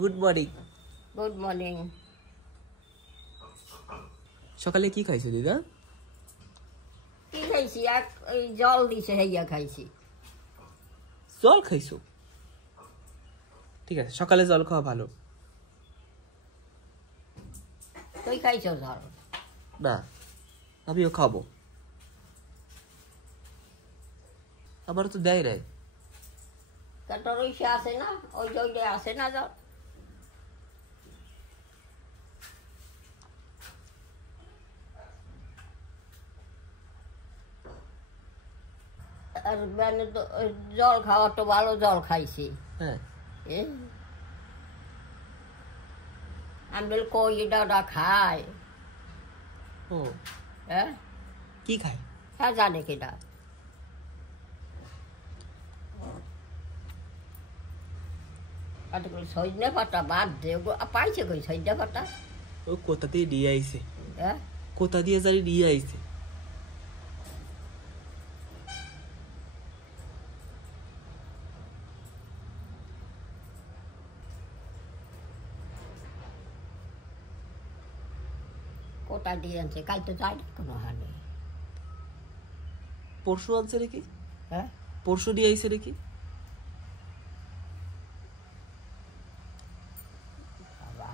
Good morning. Good morning. সকালে কি খাইছো দিদা? কি খাইছি? ওই জল দিছে হেইয়া খাইছি। জল খাইছো? ঠিক আছে, সকালে জল খাওয়া ভালো। তুই খাইছো জল? না, আমিও খাবো। আমার তো দেয় নাই। তোর ওই সে আসে না, ওই জলে আসে না জল। আর মানে তো জল খাওয়া তো ভালো, জল খাইছি। হ্যাঁ, আমি বলি কই এটা খায়। ও হ্যাঁ, কি খায়? হ্যাঁ জানে কিনা। সজনে পাতা বাদ দে, পাইছে কই সজনে পাতা? ও কোথা দিয়ে নিয়ে আইছে? হ্যাঁ, কোথা দিয়ে জানি নিয়ে আইছে। কোথায় দিয়ে আনছে? কাল তো যাই না কোনো হালে। পরশু আনছে নাকি? হ্যাঁ, পরশু নিয়ে আইছে নাকি? বাবা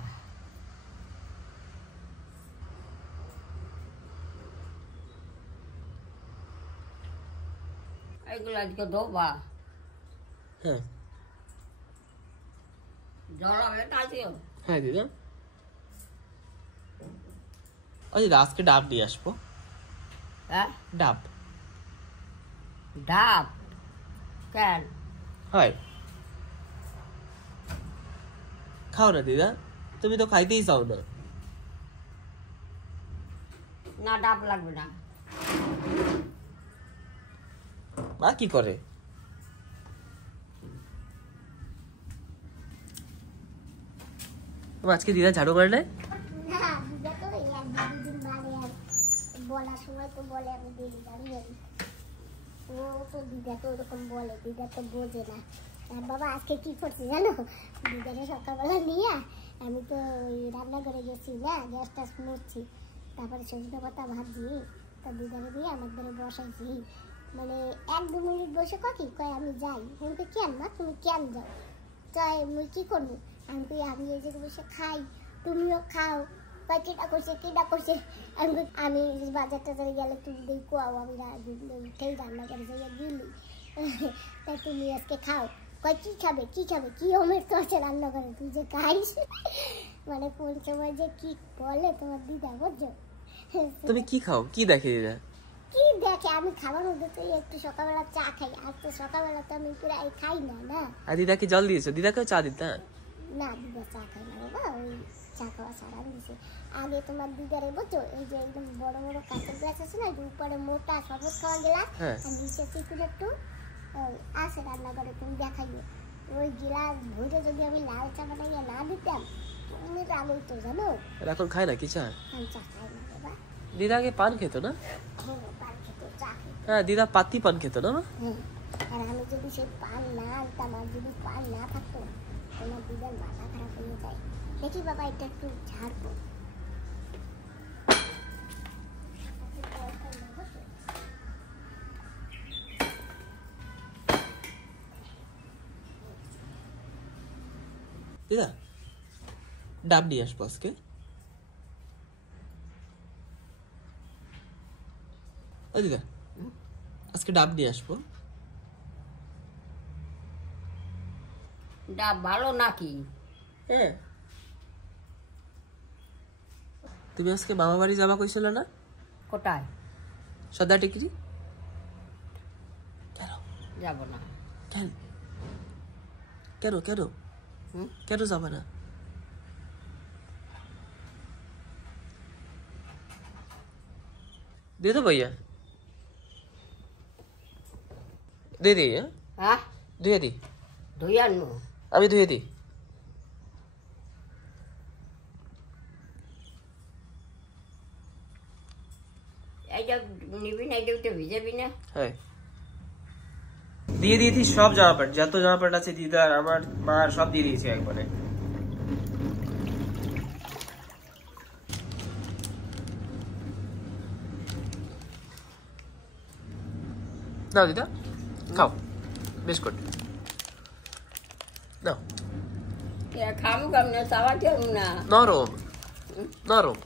এগুলো আজকে ধোবা। হ্যাঁ জল হবে না আজকে? হ্যাঁ দিদা, দিদা আজকে ডাব নিয়ে আসবো। হ্যাঁ, ডাব। ডাব কেন? হয়, খাও না দিদা, তুমি তো খাইতেই চাও না। না, ডাব লাগবে না। মা কি করে? আজকে দিদা ঝাড়ু করে নেয়? বলার সময় তো বলে আমি দিদি দাঁড়িয়ে, ও তো দিদা তো ওরকম বলে, দিদা তো বোঝে না। বাবা আজকে কি করছি জানো? দিদাকে সকালবেলা নিয়ে আমি তো ওই রান্নাঘরে গেছি না, গ্যাস টাস মুছছি, তারপরে সজনে পাতা ভাজি, তা দিদাকে দিয়ে আমার ধরে বসাইছি। মানে 1-2 মিনিট বসে কি কয় আমি যাই। আমি তো কেন মা, তুমি কেন যাও? তাই মুই কি করবো? আমি এই যে বসে খাই, তুমিও খাও। কিটা করছে আমি বাজার টাজারে গেলে তুমি দেখো, আমি উঠেই রান্না করে যাইয়া গেলি, তাই তুমি আজকে খাও। কয় কি খাবে কি অমের করছে রান্না করে, তুই যে খাইস। মানে কোন সময় যে কি বলে তোমার দিদা, বুঝছো? তুমি কি খাও? কি দেখে দিদা? কি দেখে? আমি খাবার মধ্যে তো একটু সকালবেলা চা খাই, আর তো সকালবেলা তো আমি প্রায় খাই না। আর দিদাকে জল দিয়েছো? দিদাকেও চা দিতা? না, দিদা চা খাই না বাবা, ওই চা খাওয়া সারা দিয়েছে। আগে তোমার দিদারে বুঝছো, এই যে একদম বড় বড় কাঁচের গ্লাস আছে না, উপরে মোটা শরবত খাওয়া গ্লাস, আর নিচে চিকুর একটু আছে রান্নাঘরে, তুমি দেখাইও। ওই গ্লাস ভরে যদি আমি লাল চা বানাইয়া না দিতাম, তুমি রাগই তো জানো। এখন খায় না কি চা? আমি চা খাই না বাবা। দিদা আগে পান খেত না? পান খেত, চা খেত। হ্যাঁ, দিদা পাতি পান খেত না? হ্যাঁ, আর আমি যদি সেই পান না আনতাম, আর যদি পান না থাকতো, তোমার দিদার মাথা খারাপ হয়ে যায়। দেখি বাবা এটা একটু ঝাড়বো। দিদা ডাব নিয়ে আসবো আজকে। দিদা আজকে ডাব নিয়ে আসবো। ডাব ভালো নাকি? হ্যাঁ, তুমি আজকে মামা বাড়ি যাবা কইছিল না? কোথায়? সদা টিকরি। কেন যাব না? কেন কেন কেন কেন যাবে না? দিয়ে দো ভাইয়া, দিয়ে দিই। হ্যাঁ, ধুয়ে দিই। ধুই আনবো? আমি ধুয়ে দিই। এইটা নিবি না, এইটা ভিজাবি না? হ্যাঁ, দিয়ে দিয়েছি সব জামা প্যান্ট, যত জামা প্যান্ট আছে দিদার আমার মার সব দিয়ে দিয়েছি একবারে। নাও দিদা, খাও বিস্কুট নাও। খাবো কেমন, চাওয়া কেমন না, নরম নরম।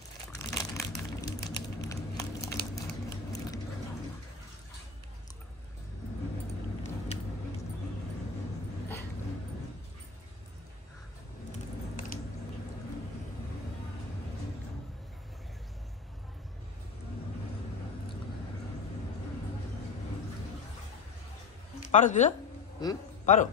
পারো দিদা, পারো।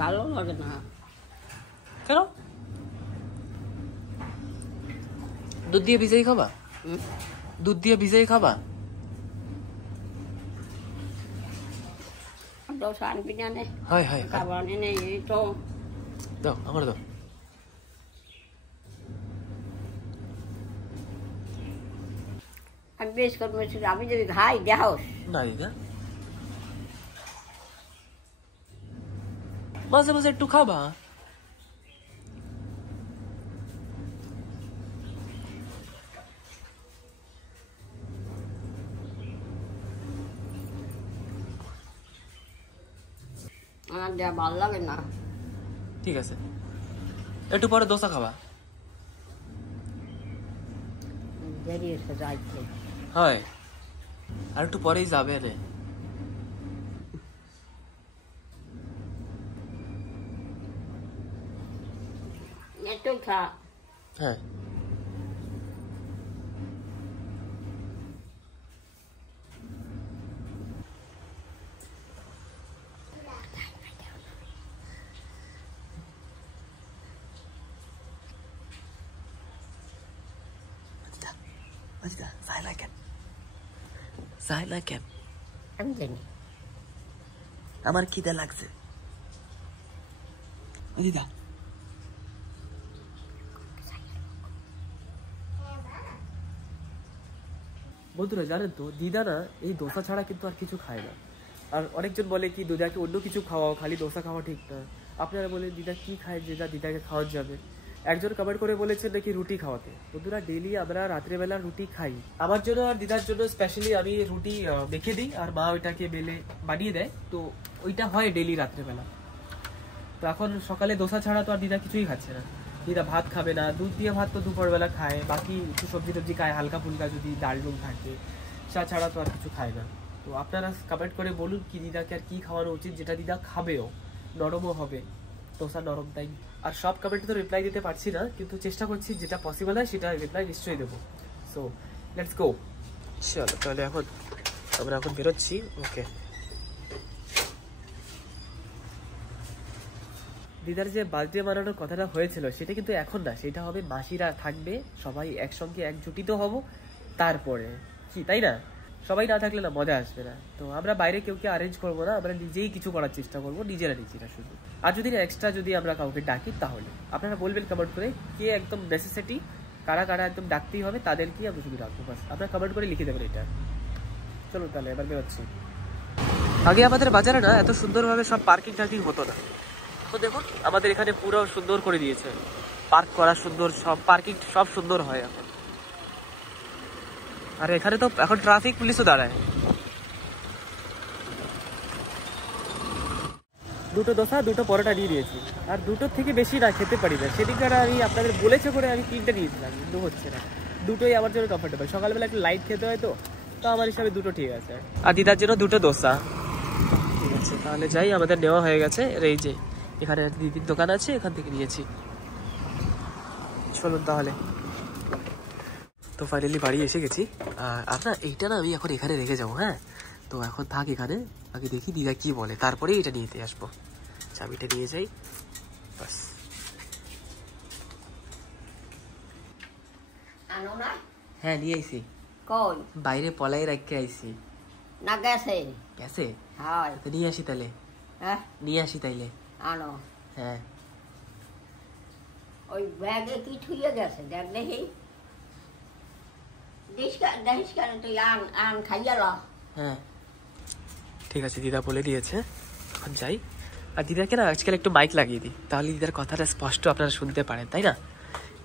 ভালো লাগে না। কেন? দুধ দিয়ে ভিজাই খাবা? দুধ দিয়ে ভিজাই খাবা? দোসা আনবি না নে? হয় হয়, খাবার এনে এই তো দাও আমার দাও। আমি বেশ করে আমি যদি খাই দেখাস না দিদা, মাঝে মাঝে একটু খাবা। আমার দেওয়া ভালো লাগে না। ঠিক আছে, একটু পরে দোসা খাবা। দেরি এসে যাইছে। হয়, আর একটু পরেই যাবে রে। একটু খা। হ্যাঁ, আমি জানি আমার খিদে লাগছে দিদা। বন্ধুরা জানেন তো, দিদা না এই দোসা ছাড়া কিন্তু আর কিছু খায় না। আর অনেকজন বলে কি দিদাকে অন্য কিছু খাওয়াও, খালি দোসা খাওয়া ঠিক না। আপনারা বলেন দিদা কি খায় যেটা দিদাকে খাওয়ানো যাবে। একজন কমেন্ট করে বলেছেন নাকি রুটি খাওয়াতে। বন্ধুরা ডেইলি আমরা রাত্রেবেলা রুটি খাই। আমার জন্য আর দিদার জন্য স্পেশালি আমি রুটি মেখে দিই, আর মা ওইটাকে বেলে বানিয়ে দেয়, তো ওইটা হয় ডেইলি রাত্রেবেলা। তো এখন সকালে দোসা ছাড়া তো আর দিদা কিছুই খাচ্ছে না। দিদা ভাত খাবে না, দুধ দিয়ে ভাত তো দুপুরবেলা খায়, বাকি একটু সবজি টবজি খায় হালকা ফুলকা, যদি ডাল ডুল থাকে চা ছাড়া তো আর কিছু খায় না। তো আপনারা কমেন্ট করে বলুন কি দিদাকে আর কি খাওয়ানো উচিত যেটা দিদা খাবেও, নরমও হবে। দোসা নরম তাই। আর সব কমেন্টে তো রিপ্লাই দিতে পারছি না, কিন্তু চেষ্টা করছি যেটা পসিবল হয় সেটা রিপ্লাই নিশ্চয়ই দেবো। So let's go. চলো তাহলে এখন আমরা এখন বেরোচ্ছি। ওকে, দিদার যে বার্থডে মানানোর কথাটা হয়েছিল সেটা কিন্তু এখন না, সেটা হবে মাসিরা থাকবে, সবাই একসঙ্গে একজুটিত হব তারপরে, কি তাই না? সবাই না থাকলে না মজা আসবে না। তো আমরা বাইরে কেউ অ্যারেঞ্জ করবো না, আমরা নিজেই কিছু করার চেষ্টা করবো, নিজেরা শুধু। আর যদি না এক্সট্রা যদি আমরা কাউকে ডাকি তাহলে আপনারা বলবেন কমেন্ট করে কে একদম নেসেসিটি, কারা কারা একদম ডাকতেই হবে তাদেরকেই আমরা শুধু রাখবো, বাস আপনারা কমেন্ট করে লিখে দেবেন এটা। চলুন তাহলে এবার বেরোচ্ছি। আগে আমাদের বাজারে না এত সুন্দরভাবে সব পার্কিং টার্কিং হতো না। তো দেখুন আমাদের এখানে পুরো সুন্দর করে দিয়েছে, পার্ক করা সুন্দর, সব পার্কিং সব সুন্দর হয় এখন। আর এখানে তো এখন ট্রাফিক পুলিশও দাঁড়ায়। দুটো দোসা দুটো পরোটা দিয়ে দিয়েছি, আর দুটোর থেকে বেশি না খেতে পারি না। সেদিনকার আমি আপনাদের বলেছে করে আমি 3টে নিয়েছিলাম, কিন্তু হচ্ছে না। দুটোই আমার জন্য কমফোর্টেবল, সকালবেলা একটু লাইট খেতে হয় তো আমার হিসাবে দুটো ঠিক আছে। আর দিদার জন্য দুটো দোসা ঠিক আছে। তাহলে যাই, আমাদের নেওয়া হয়ে গেছে। এই যে এখানে দিদির দোকান আছে, এখান থেকে নিয়েছি। চলুন তাহলে। তো ফাইনালি বাড়ি এসে গেছি। আর আপনার এইটা না আমি এখন এখানে রেখে যাবো। হ্যাঁ, তো এখন থাক এখানে, আগে দেখি দিদা কি বলে, তারপরে এটা নিতে আসবো। চাবিটা নিয়ে যাই বাস। আনো না? হ্যাঁ নিয়ে আইছি, কই বাইরে পলাই রাখতে আইছি। না গেছে? গেছে? হয় তো নিয়ে আসি তাহলে। হ্যাঁ নিয়ে আসি তাইলে। আনো। হ্যাঁ, ওই ব্যাগে কি থুয়ে গেছে দেখ দেখি। দেখিস কেন তুই আন খাইয়া ল। হ্যাঁ ঠিক আছে, দিদা বলে দিয়েছে, এখন যাই। আর দিদাকে না আজকাল একটু মাইক লাগিয়ে দিই, তাহলে দিদার কথাটা স্পষ্ট আপনারা শুনতে পারেন, তাই না?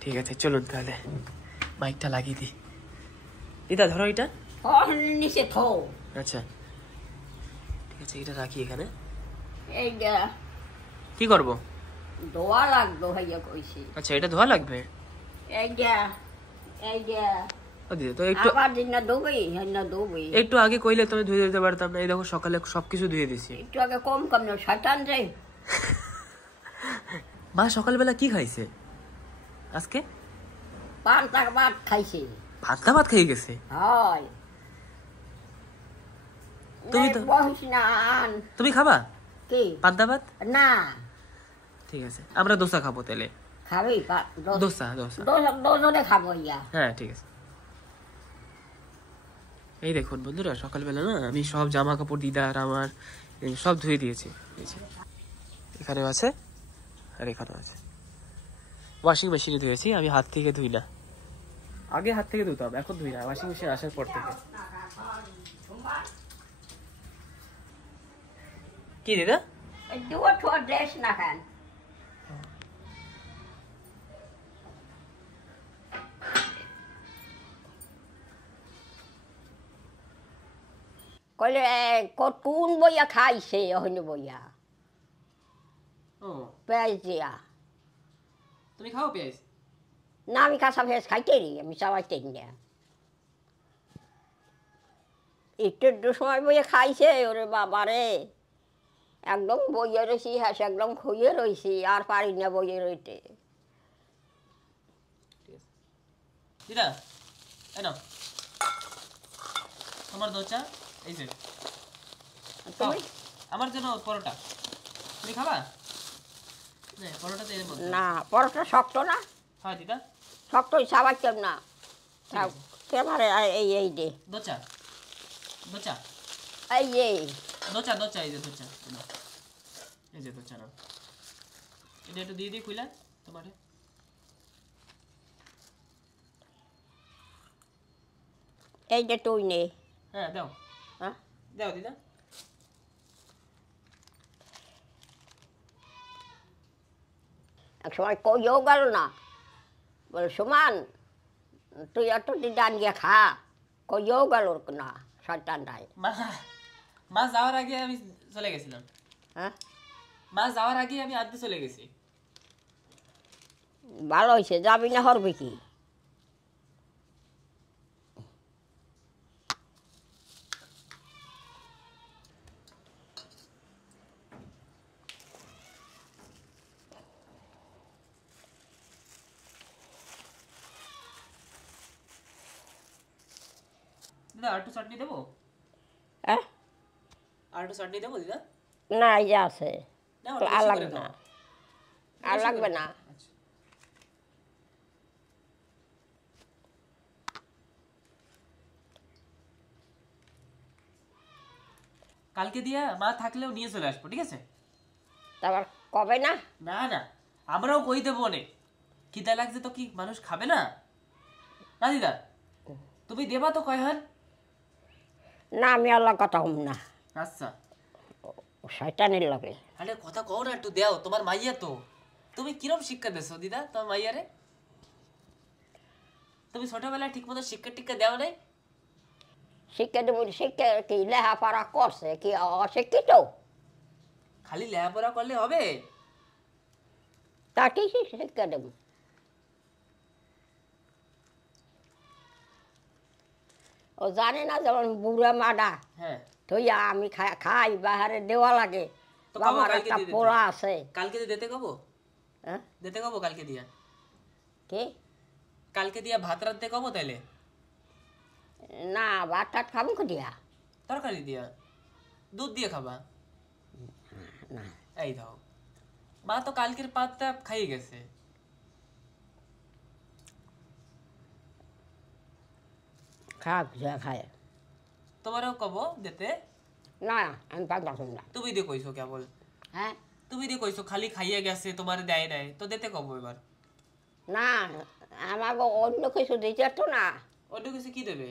ঠিক আছে চলুন তাহলে মাইকটা লাগিয়ে দিই। দিদা ধরো এটা। নিচে থো। আচ্ছা ঠিক আছে, এটা রাখি এখানে। এইটা কি করব? ধোয়া লাগতো ভাইয়া কইছি। আচ্ছা এটা ধোয়া লাগবে। এইটা এইটা ও দিদা তো একটু আবার দিন না ধোবে, না ধোবে। একটু আগে কইলে তুমি ধুয়ে দিতে পারতাম না? এই দেখো সকালে সবকিছু ধুয়ে দিছি। একটু আগে কম কম না শয়তান রে। মা সকালবেলা কি খাইছে আজকে? পান্তার ভাত খাইছে। ভাতটা ভাত খেয়ে গেছে। হয় তুমি তো বহিস না আন। তুমি খাবা কি পান্তা ভাত? না ঠিক আছে আমরা দোসা খাবো তাহলে। খাবি দোসা দোসা দোসরে খাবো ইয়া। হ্যাঁ ঠিক আছে। এই দেখুন বন্ধুরা সকালবেলা না আমি সব জামা কাপড় দিদার আমার এই সব ধুয়ে দিয়েছি। এখানেও আছে আর এখানেও আছে। ওয়াশিং মেশিনে ধুয়েছি, আমি হাত থেকে ধুই না। আগে হাত থেকে ধুতাম, এখন ধুই না ওয়াশিং মেশিন আসার পর থেকে। কি দিদা? দুটো ছোট ড্রেস না খান। কইলে কোন বইয়া খাইছে হইন বইয়া ও পেঁয়াজ দিয়া। তুমি খাও পেঁয়াজ? না আমি কাঁচা পেঁয়াজ খাইতে রি, আমি চাবাইতে না। একটু সময় বইয়ে খাইছে ওরে বাবারে, একদম বইয়ে রয়েছি, হ্যাঁ একদম খুঁয়ে রয়েছি, আর পারি না বইয়ে রইতে। দিদা এই নাও তোমার দোচা, এই যে তুমি আমার জন্য পরোটা। তুমি খাবা? পরোটা তো এর মধ্যে। না পরোটা শক্ত না? হ্যাঁ দিদা শক্তই চাবাইতাম না। কেমারে এই দে দোচা দোচা এই দোচা দোচা, এই যে দোচা, এই যে দোচা নাও। এটা একটু দিয়ে দিই খুইলা তোমারে। এই যে তুই নে। হ্যাঁ দাও। হ্যাঁ দাও দিদা। এক সময় কইও গেল না, বলে সুমান তুই এত ডান গিয়ে খা, কইও গেল না শয়তানটাই। মা যাওয়ার আগে আমি চলে গেছিলাম। হ্যাঁ মা যাওয়ার আগে আমি আনতে চলে গেছি। ভালো হয়েছে, যাবি না হরবে কি? দিদা আর একটু চাটনি দেবো? হ্যাঁ আর একটু চাটনি দেবো দিদা? না এই যে আছে, নাও, আর বেশি করে লাগবে না, দাও। আর বেশি লাগবে করে না। দাও। আচ্ছা। কালকে দিয়া মা থাকলেও নিয়ে চলে আসবো, ঠিক আছে? তারপর কবে না? না না আমরাও কই দেবো অনেক, খিদা লাগছে তো কি মানুষ খাবে না? না দিদা তুমি দেবা তো কয় হান? না আমি আল্লাহ কথা হম না, আচ্ছা শয়তানের লাগে। আরে কথা কও না, একটু দেও, তোমার মাইয়া তো। তুমি কিরম শিক্ষা দেছো দিদা তোমার মাইয়ারে? তুমি ছোটবেলায় ঠিক মতো শিক্ষা টিক্ষা দেও নাই? শিক্ষা দেব, শিক্ষা কি লেহাপড়া করছে কি অশিক্ষিত? খালি লেখাপড়া করলে হবে? তা কি শিক্ষা দেব? ও জানে না যেমন বুড়া মাডা হ্যাঁ থইয়া আমি খাই বাহারে দেওয়া লাগে। তো কব আমার কালকে একটা দিয়ে দিতে। পোলা আছে। কালকে দিয়ে দিতে কব? হ্যাঁ দিতে কব কালকে দিয়া? কি কালকে দিয়া ভাত রাঁধতে কব তাইলে? না ভাত টাত খাবো কি দিয়া? তরকারি দিয়া, দুধ দিয়ে খাবা? না এই দাও, মা তো কালকের পাতটা খাইয়ে গেছে। খাক যা খায়। তোমারও কব দিতে? না আমি পারতাম না। তুমি দিয়ে কইছো কেবল, হ্যাঁ তুমি দিয়ে কইছো খালি খাইয়ে গেছে তোমার দেয় নাই, তো দিতে কব এবার? না আমাকে অন্য কিছু দিতে তো না। অন্য কিছু কি দেবে?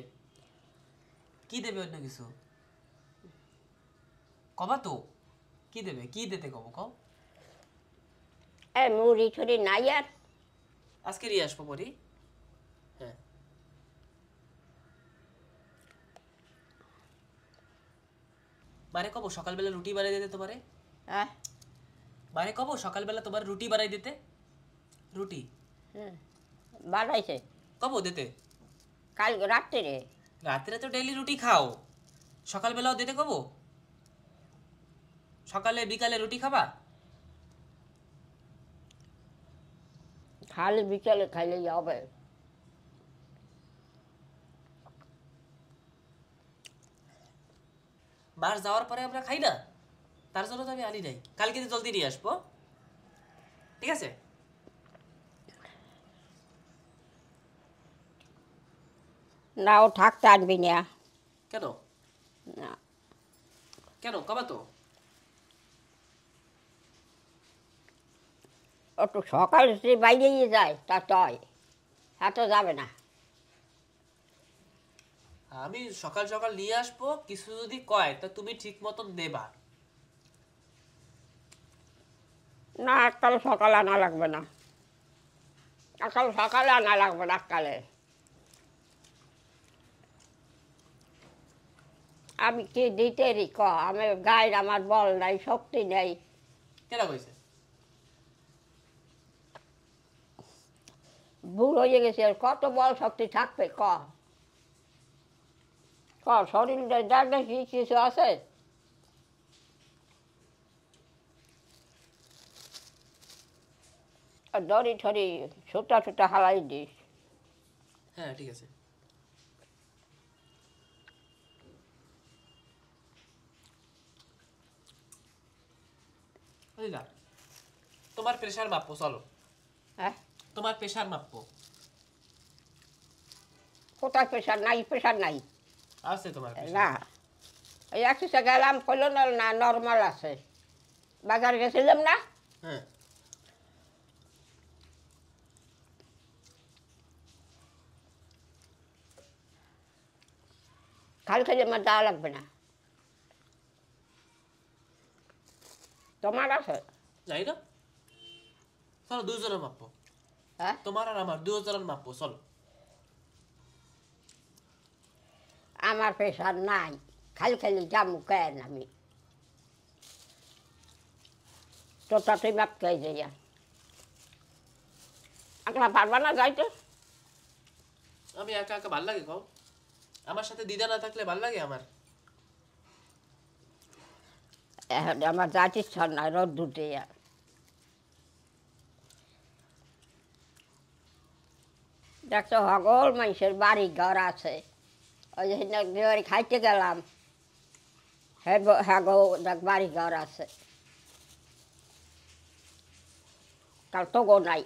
কি দেবে অন্য কিছু? কবা তো কি দেবে, কি দিতে কব কও? এ মুড়ি ছুরি নাই আর আজকে নিয়ে আসবো পরি। হ্যাঁ মারে কব সকালবেলা রুটি বানাই দিতে তোমারে। হ্যাঁ মারে কব সকালবেলা তোমার রুটি বানাই দিতে। রুটি হ্যাঁ বানাইছে কব দিতে। কাল রাত্রে। রাত্রে তো ডেইলি রুটি খাও, সকালবেলাও দিতে কব। সকালে বিকালে রুটি খাবা। খালি বিকালে খাইলেই হবে। বার যাওয়ার পরে আমরা খাই না, তার জন্য তো আমি আনি নাই। কালকে জলদি নিয়ে আসবো, ঠিক আছে? না ও থাকতে আনবি না। কেন না কেন কবা তো। একটু সকালে সে বাইরেই যায় তা তয় এত যাবে না। আমি সকাল সকাল নিয়ে আসবো, কিছু যদি কয় তা তুমি ঠিক মতন দেবা। না আজকাল সকালে আনা লাগবে না, আজকাল সকালে আনা লাগবে না। আজকালে আমি কি দিতে রি ক, আমি গায়ের আমার বল নাই, শক্তি নেই। কেনা কইছে ভুল হয়ে গেছে, আর কত বল শক্তি থাকবে ক। ক শরীরে দেখবে কি কিছু আছে? আর দড়ি ঠড়ি ছোটা ছোটা হালাই দিস। হ্যাঁ ঠিক আছে। দিদা তোমার প্রেশার মাপবো, চলো। হ্যাঁ তোমার প্রেশার মাপবো। কোথায় প্রেশার নাই? প্রেশার নাই আছে তোমার pressure? না। এই একশো গেলাম কইল না নর্মাল আছে। বাজার গেছিলাম না, হ্যাঁ খালি খালি আমার দেওয়া লাগবে না। তোমার আছে? যাই না, চলো দুজনের মাপবো। হ্যাঁ তোমার আর আমার দুজনের মাপবো, চলো। আমার প্রেশার নাই, খালি খালি জামু কেন আমি? তো তাতেই মাপ খাই যাইয়া একলা পারবা না যাইতে? আমি একা একা ভাল লাগে কও? আমার সাথে দিদা না থাকলে ভাল লাগে আমার। এখন আমার যাইতে ইচ্ছা নাই রোদ দুটে। দেখছো হগল মানুষের বাড়ি ঘর আছে, ওই যে খাইতে গেলাম হ্যাঁ গো দেখ বাড়ি ঘর আছে, তার তো গো নাই।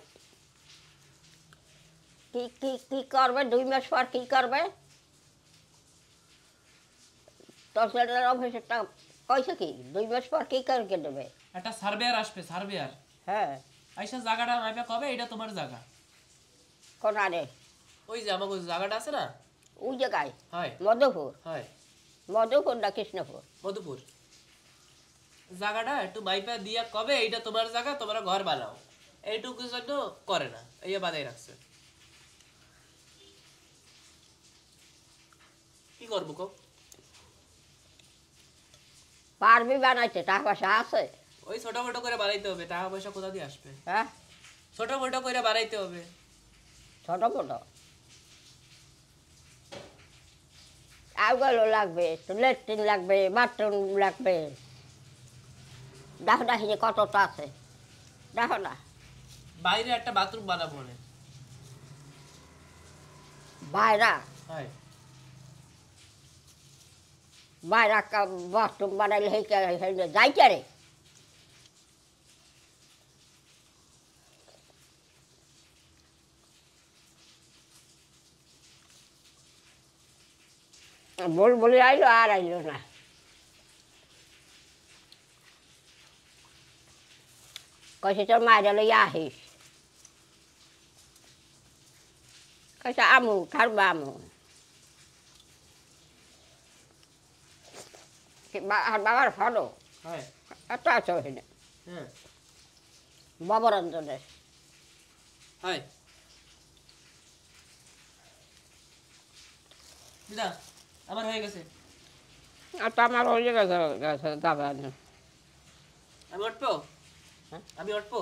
কি কি কি করবে 2 মাস পর? কি করবে? তহসিলদার অফিসেরটা কইছে কি 2 মাস পর কি করে দেবে? একটা সার্ভেয়ার আসবে, সার্ভেয়ার। হ্যাঁ আইসা জায়গাটা মাইপা কবে এটা তোমার জায়গা। কোন আরে? ওই যে আমাকে জায়গাটা আছে না, ওই জায়গায় হয় মধুপুর? হয় মধুপুর না কৃষ্ণপুর? মধুপুর। জায়গাটা একটু মাইপা দিয়া কবে এইটা তোমার জায়গা, তোমরা ঘর বানাও। এইটুকু জন্য করে না, এই বাদাই রাখছে। কি করবো কো? পারবি বানাইতে? টাকা পয়সা আছে? ওই ছোট মোটো করে বানাইতে হবে, টাকা পয়সা কোথা দিয়ে আসবে? হ্যাঁ ছোট মোটো করে বানাইতে হবে। ছোট মোটো আউগুলো লাগবে, লেট্রিন লাগবে, বাথরুম লাগবে। দেখো না যে কতটা আছে, দেখো না। বাইরে একটা বাথরুম বানাবো না। বাইরা হয় বাইরা বাথরুম বানাইলে যাইতে রে। বলে আইলো আর আইলো না। কইছে তোর মায়েরা লইয়া আহিস। কইছে আমু খারবা আমু। আর বাবার ফটো হয় একটা আছে ওখানে হ্যাঁ বাবরঞ্জনের। হয় দিদা আমার হয়ে গেছে। আচ্ছা আমার হয়ে গেছে যাবে না আমি উঠবো? আমি উঠবো?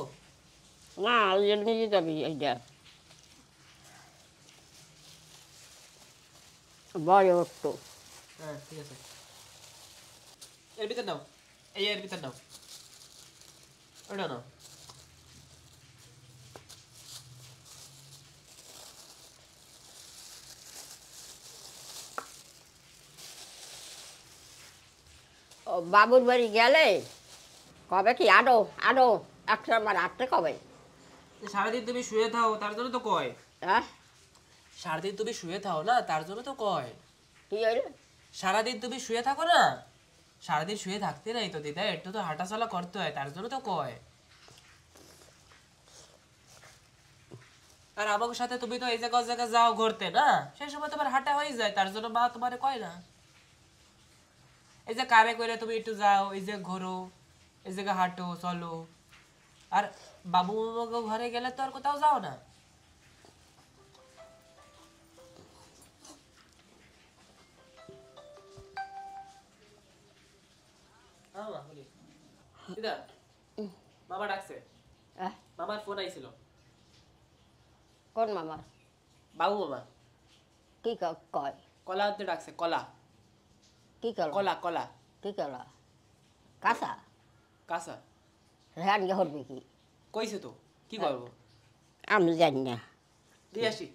না ওই নিজে যাবি এইটা বয় উঠতো। হ্যাঁ ঠিক আছে, এর ভিতর নাও, এই এর ভিতর নাও, ওটা নাও। ও বাবুর বাড়ি গেলে কবে কি আডো আডো একশো বার আটতে কবে? সারাদিন তুমি শুয়ে থাও তার জন্য তো কয়। হ্যাঁ সারাদিন তুমি শুয়ে থাও না তার জন্য তো কয়। কি হইলো? সারাদিন তুমি শুয়ে থাকো না, সারাদিন শুয়ে থাকতে নাই তো দিদা, একটু তো হাঁটাচলা করতে হয় তার জন্য তো কয়। আর আমার সাথে তুমি তো এই জায়গা যাও ঘুরতে না, সেই সময় তোমার হাঁটা হয়ে যায় তার জন্য মা তোমারে কয় না। এই যে কারে করে তুমি একটু যাও, এই যে ঘোরো, এই জায়গা হাঁটো চলো। আর বাবু মামাকে ঘরে গেলে তো আর কোথাও যাও না। দিদা মামা ডাকছে, মামার ফোন আইছিল। কোন মামা? বাবু মামা কি কয়? কলা আনতে ডাকছে, কলা। কি কল? কলা কলা কি কলা? কাঁচা কাঁচা রেহান গে হরবি কি? কইছে তো, কি করবো? আমি জানি না। দিয়ে আসি।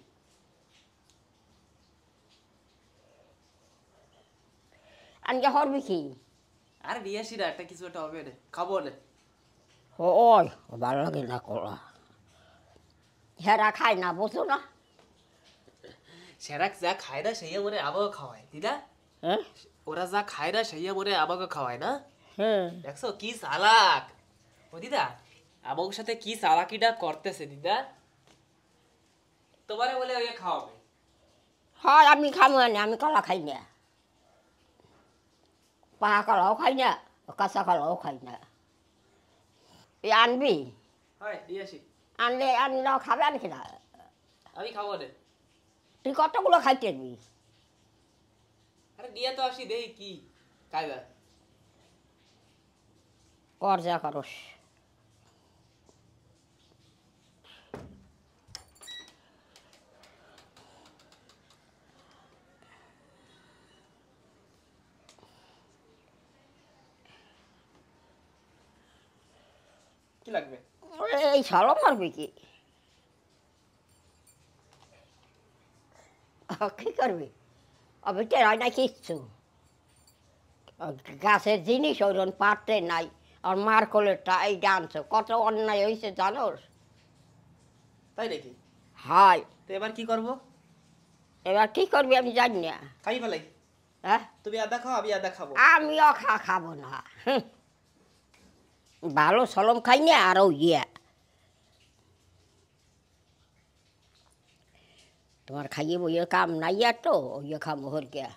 আনগে হরবি কি? আরে নিয়ে আসি না, একটা কিছু একটা হবে না, খাবো না। ওই ভালো লাগে না কলা, হেরা খায় না বুঝো না। সেরা যা খায় না সেই মনে আমাকে খাওয়ায় দিদা। হ্যাঁ ওরা যা খায় না সেই মনে আমাকে খাওয়ায় না। হ্যাঁ দেখছো কি চালাক ও দিদা, আমার সাথে কি চালাকিটা করতেছে দিদা। তোমারে বলে ওই খাওয়াবে। হয় আমি খাবো না, আমি কলা খাই না, পাকা কলাও খাই না, কাঁচা কলাও খাই না। এই আনবি? হয় দিয়ে আসি। আনলে খাবে আনকি না? আমি খাবো না। তুই কতগুলো খাইতে পারবি? আরে নিয়ে তো আসি, দেই কি খাইবা। কর যা করস। কি লাগবে? এই সালো মারবি কি? কি করবি? অবে টেরাই না কিচ্ছু, গাছের জিনিস ওরকম পারতে নাই। আর মার কোলেরটা এই জানছো কত অন্যায় হয়েছে জানোস? তাই নাকি? হাই তো এবার কি করবো? এবার কি করবি আমি জানি না। খাই ফেলাই। হ্যাঁ তুমি আদা খাও, আমি আদা খাবো। আমিও খাবো না। ভালো সলম খাই না আরও ইয়ে তোমার খাইয়ে বইয়ে কাম নাই আর তো ইয়ে খাবো হর গিয়া।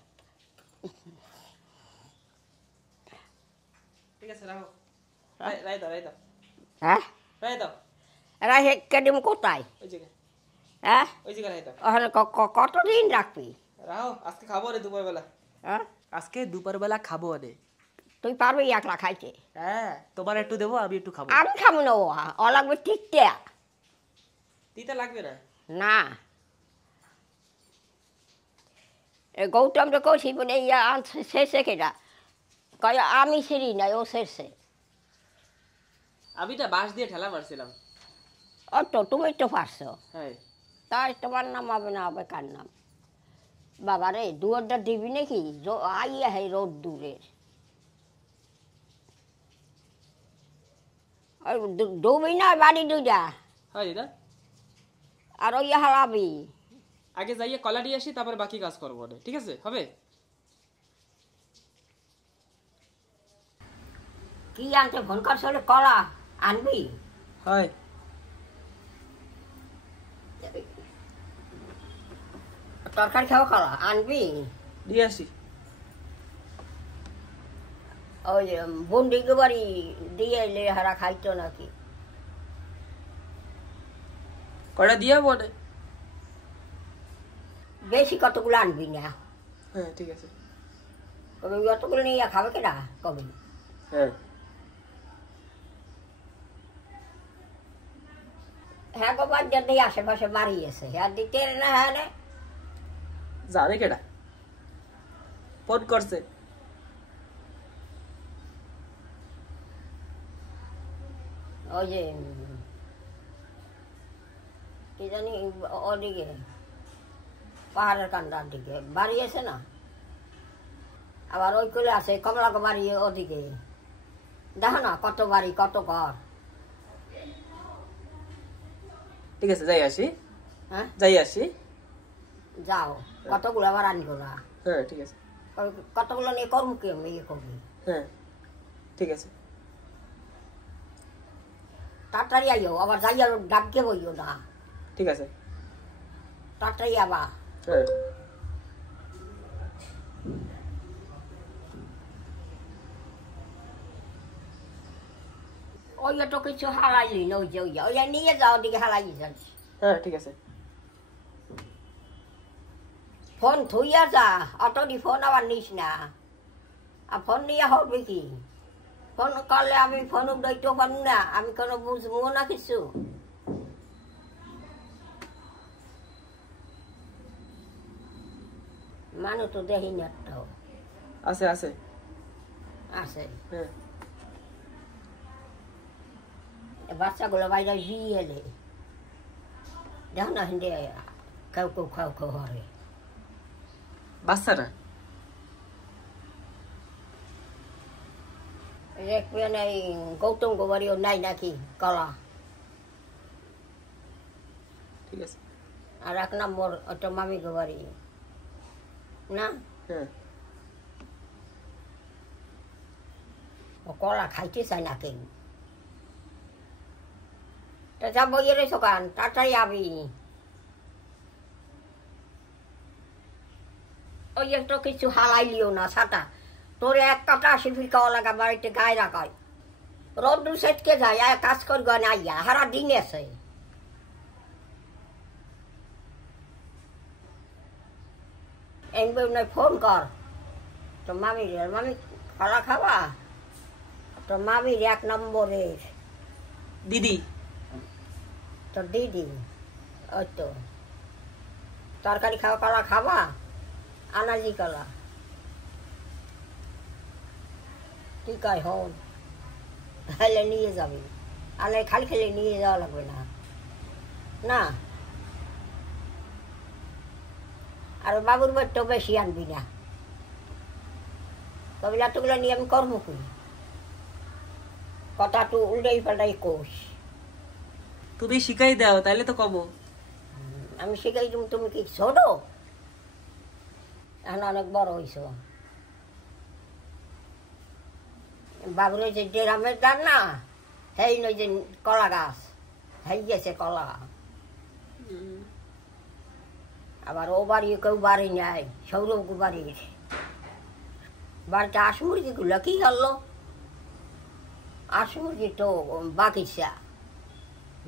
ঠিক আছে রাখো, রাই দাও রাই দাও হ্যাঁ রাই দাও। রাহে কেডিম কোথায়? ওই জায়গায়, হ্যাঁ ওই জায়গায় রাই দাও। ওখানে কতদিন রাখবি? রাখো, আজকে খাবো রে দুপুর বেলা। হ্যাঁ আজকে দুপুর বেলা খাবো রে। তুই পারবি একলা খাইতে? হ্যাঁ তোমার একটু দেবো, আমি একটু খাবো। আমি খাবো না, ও লাগবে টিকতে। দিতে লাগবে না। না এ গৌতমটা কৌছি বলে ইয়া শেষে কেটা কয় আমি সিঁড়ি নাই ও শেষে। আমি না বাঁশ দিয়ে ঠেলা মারছিলাম। ও তো তুমি তো পারছো, হ্যাঁ তাই তোমার নাম হবে না হবে কার নাম? বাবা রে দুয়ারটা দিবি নাকি? আইয়া হে রোদ দূরের ডুবি না বাড়ি দুইটা হয় দিদা। আর ওই হারাবি। আগে যাইয়ে কলা নিয়ে আসি, তারপরে বাকি কাজ করবো না, ঠিক আছে? হবে? কি আনতে ফোন করছো? কলা আনবি? হয় তরকারি খাও কলা আনবি? দিয়ে আসি। ওই বন্ডিকে বাড়ি দিয়ে এলে হারা খাইতো নাকি? কটা দিয়ে বলে বেশি কতগুলো আনবি না? হ্যাঁ ঠিক আছে। কবে অতগুলো নিয়ে খাবে কেনা কবে? হ্যাঁ হ্যাঁ গো বাজার দিয়ে আশেপাশে বাড়ি আছে, হ্যাঁ দিতে না। হ্যাঁ রে জানে কেডা ফোন করছে? ওই যে কি জানি ওদিকে পাহাড়ের কান্ডার দিকে বাড়ি আছে না, আবার ওই করে আছে কমলা বাড়ি ওদিকে, দেখো না কত বাড়ি কত ঘর। ঠিক আছে যাই আসি। হ্যাঁ যাই আসি। যাও, কতগুলো আবার আনি গোলা। হ্যাঁ ঠিক আছে। কতগুলো নিয়ে করবো কি আমি ইয়ে করবি। হ্যাঁ ঠিক আছে। তাড়াতাড়ি আইও, আবার যাইয়া ডাককে বইও না। ঠিক আছে তাড়াতাড়ি আবার। হ্যাঁ ওই তো কিছু হারাইলি না, ওই যে ওই নিয়ে যাও দিকে হারাই যাচ্ছি। হ্যাঁ ঠিক আছে। ফোন থুইয়া যা, অতটি ফোন আবার নিস না। আর ফোন নিয়ে হবে কি? ফোন করলে আমি ফোন উঠাইতে পারব না, আমি কোনো বুঝবো না কিছু। মানুষ তো দেখি না একটাও। আছে আছে আছে হ্যাঁ বাচ্চাগুলো বাইরে বিয়ে দেয়, দেখো না হিন্দে কেউ কেউ খাও কেউ হরে বাচ্চারা। দেখবেন এই গৌতম গোবারিও নাই নাকি কলা। ঠিক আছে। আর 1 নম্বর ওটা মামি গোবারি না, হ্যাঁ ও কলা খাইতে চায় না কেউ। তা যাবো এর সকান তাড়াতাড়ি আবি। ওই একটু কিছু হালাইলিও না ছাতা, তোর এক কাটা শিফির খাওয়া লাগা বাড়িতে গায়ে রাখায় রোদ্দুর সেটকে যায় আর কাজ করব না, আইয়া হারা দিন আছে। এমনি ফোন কর তো মামি, মামি কলা খাবা? তো মামির 1 নম্বরের দিদি। তোর দিদি, ওই তো তরকারি খাওয়া কলা খাবা? আনাজি কলা ঠিক আছে হন, তাহলে নিয়ে যাবি। আলে খালি খালি নিয়ে যাওয়া লাগবে না না। আর বাবুর বাড়ি তো বেশি আনবি না, কবিলা তোগুলো নিয়ে আমি করবো কি? কথা তো উল্টাই পাল্টাই কোষ। তুমি শিখাই দাও তাইলে তো কব। আমি শিখাই তুমি, তুমি কি ছোট? এখন অনেক বড় হয়েছ। বাবুর যে ডেরামের দান না, সেই নই যে কলা গাছ হেই গেছে কলা। আবার ও বাড়ি কেউ বাড়ি নাই, সৌরভ বাড়ির বাড়িতে আস মুরগিগুলো কি করলো? আস মুরগি তো বাকিছা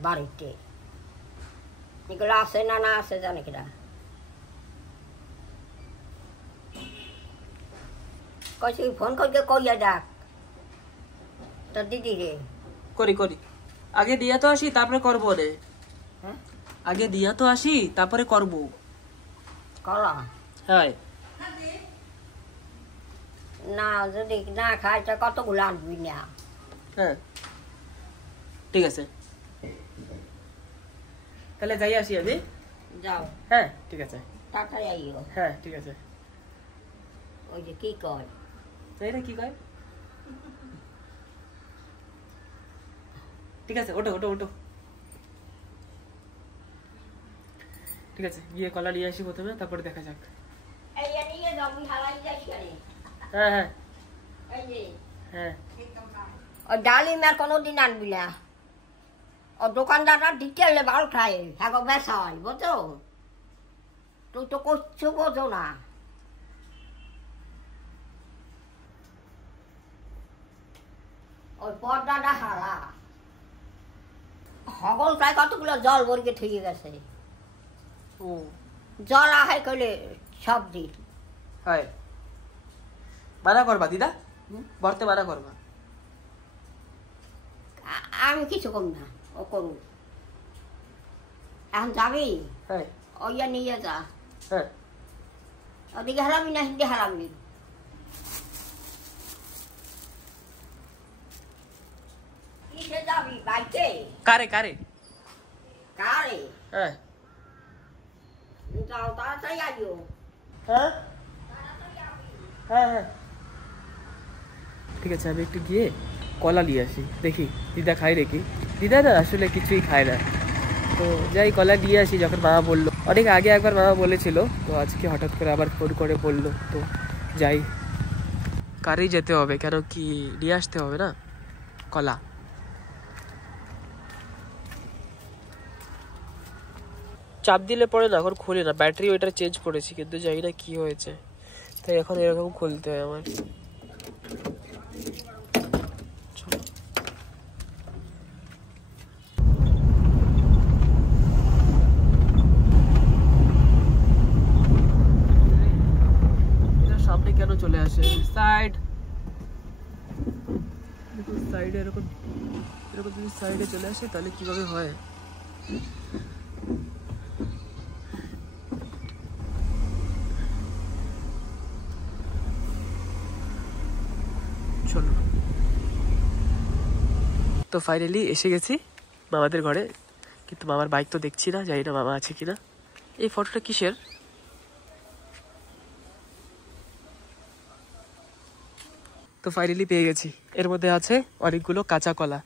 বাড়িতে, এগুলো আছে না না আছে জানে কিনা। কইছি ফোন করকে কইয়া ডাক তোর দিদি রে। করি করি, আগে দিয়া তো আসি তারপরে করবো রে। হ্যাঁ আগে দিয়া তো আসি তারপরে করবো। কলা হ্যাঁ না, যদি না খাই তো কতগুলো আনবি না। হ্যাঁ ঠিক আছে, তাহলে যাই আসি আজি। যাও হ্যাঁ ঠিক আছে। তাড়াতাড়ি আইও। হ্যাঁ ঠিক আছে। ওই যে কি কয় তাই না কি কয়? ঠিক আছে, ওটো ওটো ওটো। ঠিক আছে, গিয়ে কলা নিয়ে আসি প্রথমে, তারপরে দেখা যাক। এই নিয়ে যাও, আমি হালাই যাই আরে। হ্যাঁ হ্যাঁ এই যে হ্যাঁ ও ডালিম আর কোনোদিন আনবি না, ও দোকানদাররা দিতে হলে ভালো খায়, হ্যাঁ বেচা হয় বুঝো। তুই তো করছো বোঝো না। ওই পর্দাটা হারা হগল প্রায় কতগুলো জল বর্গে থুয়ে গেছে। ও জল আহাই করলে সব দিন হয় মানা করবা দিদা, ভরতে মানা করবা। আমি কিছু কম না, ও করুন। এখন যাবি হ্যাঁ ওইয়া নিয়ে যা, হ্যাঁ ওদিকে হারাবি না হিন্দি হারাবি। কিসে যাবি বাইকে? কারে কারে? কারে? হ্যাঁ যাও তাড়াতাড়ি আইও। হ্যাঁ হ্যাঁ হ্যাঁ ঠিক আছে, আমি একটু গিয়ে কলা নিয়ে আসি, দেখি দিদা খাই নাকি। দিদা না আসলে কিছুই খায় না, তো যাই কলা নিয়ে আসি। যখন মামা বললো, অনেক আগে একবার মামা বলেছিল, তো আজকে হঠাৎ করে আবার ফোন করে বললো, তো যাই। কারেই যেতে হবে, কেন কি নিয়ে আসতে হবে না কলা। চাপ দিলে পরে না, এখন খুলে না, ব্যাটারি ওইটা চেঞ্জ করেছি, কিন্তু জানি না কি হয়েছে, তাই এখন এরকম খুলতে হয় আমার। সামনে কেন চলে আসে? সাইড সাইডে এরকম এরকম যদি সাইডে চলে আসে তাহলে কিভাবে হয়? চলো, তো ফাইনালি এসে গেছি মামাদের ঘরে, কিন্তু মামার বাইক তো দেখছি না, জানি না মামা আছে কিনা। এই ফটোটা কিসের? তো ফাইনালি পেয়ে গেছি, এর মধ্যে আছে অনেকগুলো কাঁচা কলা।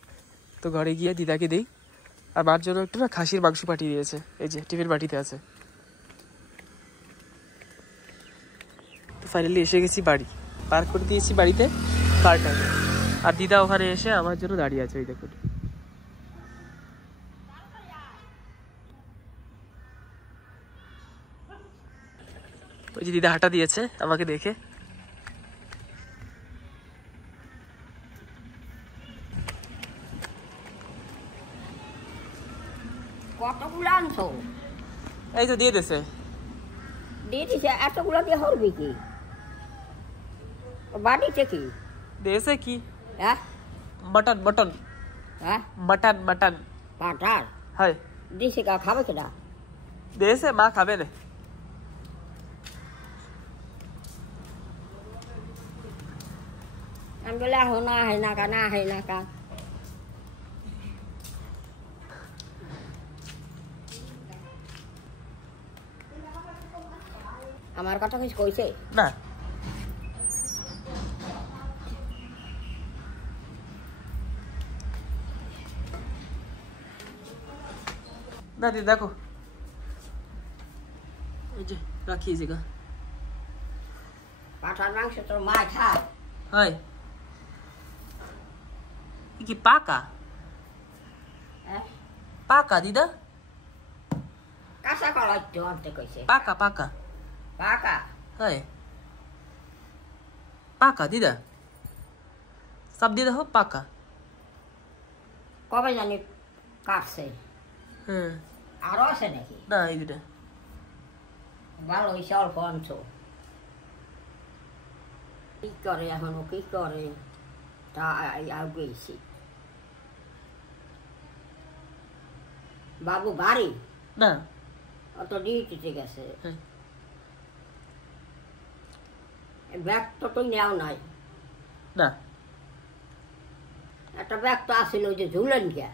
তো ঘরে গিয়ে দিদাকে দিই, আর মার জন্য একটু না খাসির মাংস পাঠিয়ে দিয়েছে, এই যে টিফিন বাটিতে আছে। তো ফাইনালি এসে গেছি বাড়ি, পার্ক করে দিয়েছি বাড়িতে কারটা, আর দিদা ওখানে এসে আমার জন্য দাঁড়িয়ে আছে, ওই দেখুন। ওই যে দিদা হাঁটা দিয়েছে আমাকে দেখে। কতগুলো আনছো? এই তো দিয়ে দিয়েছে। দিয়ে দিছে? এতগুলো দিয়ে হরবি কি? বাড়িতে কি দিয়েছে? কি? হ্যাঁ মটন মটন হ্যাঁ মটন মটন পাটার হয় দিছে, কা খাবে কেনা? দিয়েছে, মা খাবে না। আমি বলে আহ না হে না কা, না হে না কা। আমার কথা কিছু কইছে না না দিদি দেখো, এই যে রাখি এই জায়গা। পাঠার মাংস তোর মা খায়? হয় কি পাকা? হ্যাঁ পাকা দিদা, কাঁচা কলা তো আনতে কইছে। পাকা পাকা পাকা? হয় পাকা দিদা, সব দিয়ে দেখো পাকা। কবে জানি কাটছে? হ্যাঁ আরো আছে নাকি? না এই দুটা ভালো হয়েছে, অল্প আনছো। কি করে এখন, ও কি করে তা গেছি। বাবু বাড়ি না অত ডিউটিতে গেছে। হ্যাঁ। ব্যাগ তো তুই নেও নাই? না একটা ব্যাগ তো আসছিল, ওই যে ঝুলেন গিয়া,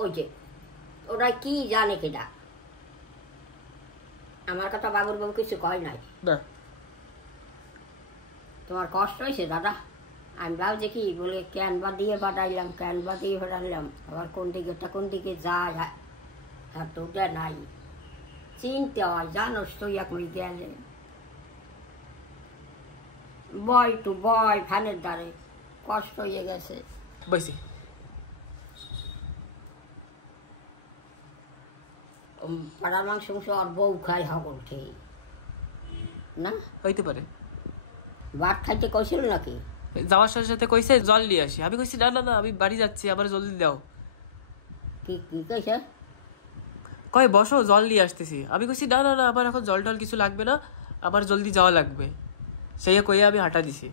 ওই যে ওরা কি জানে কিনা। আমার কথা বাবুর বাবু কিছু কয় নাই? না তোমার কষ্ট হয়েছে দাদা? আমি ভাবছি কি বলে ক্যানভা দিয়ে পাঠাইলাম, ক্যানভা দিয়ে পাঠাইলাম, আবার কোন দিকে যায় হ্যাঁ তো ওটা নাই। চিনতে হয়, জানোস তো এখন গেলে বয় টু বয় ফ্যানের দ্বারে কষ্ট হয়ে গেছে। বসি পাড়ার মাংস আর বউ খাই হগল খেয়ে না হইতে পারে। ভাত খাইতে কইছিল নাকি? যাওয়ার সাথে সাথে কইছে জল নিয়ে আসি, আমি কইছি না না না আমি বাড়ি যাচ্ছি, আমার জলদি দাও। কি কি কইছে? কয় বসো জল নিয়ে আসতেছি, আমি কইছি না না না আমার এখন জল টল কিছু লাগবে না, আমার জলদি যাওয়া লাগবে, সেই কইয়া আমি হাঁটা দিছি।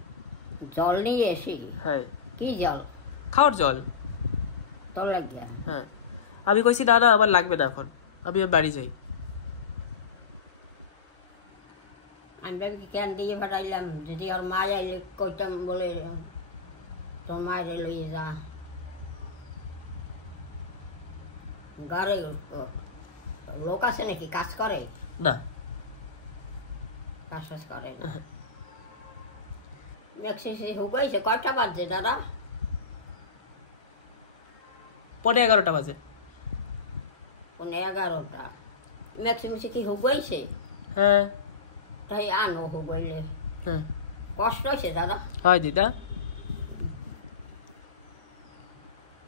জল নিয়ে এসি? হ্যাঁ। কি জল? খাওয়ার জল। তোর লাগিয়া? হ্যাঁ। আমি কইছি না না আমার লাগবে না এখন, আমি বাড়ি যাই। আমি ভাবি কেন দিয়ে পাঠাইলাম, যদি ওর মা আইলে কইতাম বলে তোর মায়ের লইয়ে যা। ঘরে লোক আছে নাকি কাজ করে? না, কাজ টাজ করে না। মেক্সিসি হুগাইছে কয়টা বাজছে দাদা? 11:15 বাজে। 11:30। মেক্সিমিসি কি হুগাইছে? হ্যাঁ। তাই আনো হুগাইলে। হ্যাঁ। কষ্ট হয়েছে দাদা? হয় দিদা।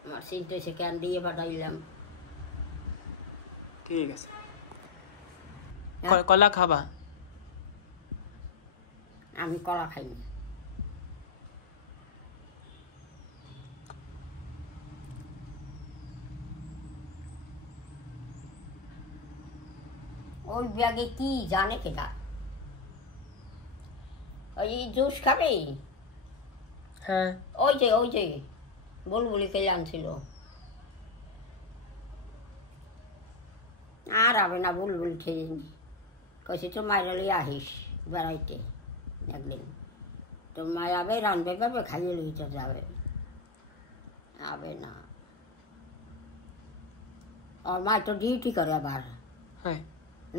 আমার চিন্তা হয়েছে কেন দিয়ে পাঠাইলাম। ঠিক আছে। কলা খাবা? আমি কলা খাই না। ওই ব্যাগে কি জানে কেটা? ওই জুস খাবে? হ্যাঁ। ওই যে বুলবুলি কে আনছিল। আর হবে না, বুলবুল খেয়ে কইছি তোর মায়ের লিয়ে আহিস বেড়াইতে একদিন। তোর মায় আবে রানবে পাবে, খাইয়ে লইতে যাবে। আবে না, ওর মা তো ডিউটি করে আবার। হ্যাঁ।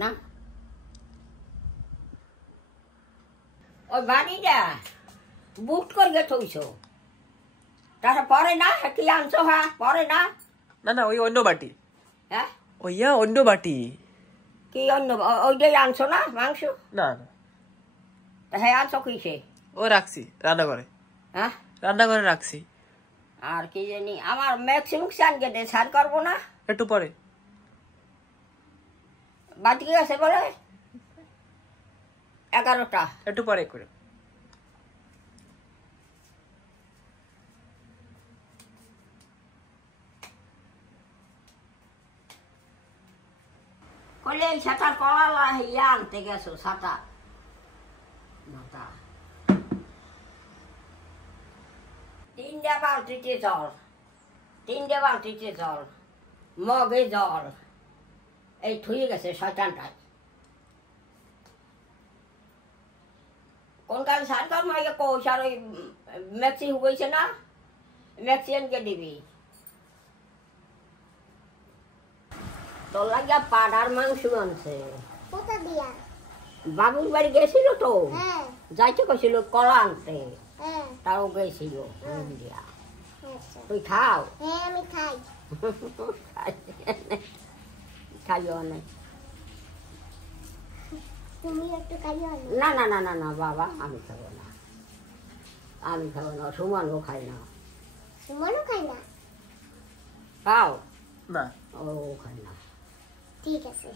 না ওই বাড়িটা বুট করে থইছ, তারা পরে না কি আনছো? হ্যাঁ পরে না। না না, ওই অন্য বাটি। হ্যাঁ ওইয়া অন্য বাটি। কি অন্য? ওইটাই আনছো না মাংস? না না, হ্যাঁ আনছো কিসে? ও রাখছি রান্নাঘরে। হ্যাঁ রান্নাঘরে রাখছি। আর কি জানি আমার ম্যাক্সিমাম সানকে দে, সার করবো না একটু পরে। বাটি আছে বলে 11টা। একটু পরে করে। কলে এই ছাতার কলা ইয়া আনতে গেছো? ছাতা মাথা 3টে বালতিতে জল, 3টে বালতিতে জল, মগে জল, এই থুয়ে গেছে শয়তানটায়। কোন কাল সার কর মাইকে কৌশ আর ওই ম্যাক্সি হুইছে না, ম্যাক্সিয়ানকে দিবি। তোর লাগিয়া পাড়ার মাংস আনছে। কোথা দিয়া? বাবুর বাড়ি গেছিল তো, হ্যাঁ যাইতে কইছিল কলা আনতে, হ্যাঁ তাও গেছিল দিয়া। আচ্ছা। তুই খাও? হ্যাঁ আমি খাই। খাইও না। তুমি একটু খাইও না না। না না না না বাবা, আমি খাবো না, আমি খাবো না। সুমানও খাই না। সুমনও খাই না? খাও? না। ও খাই না। ঠিক আছে।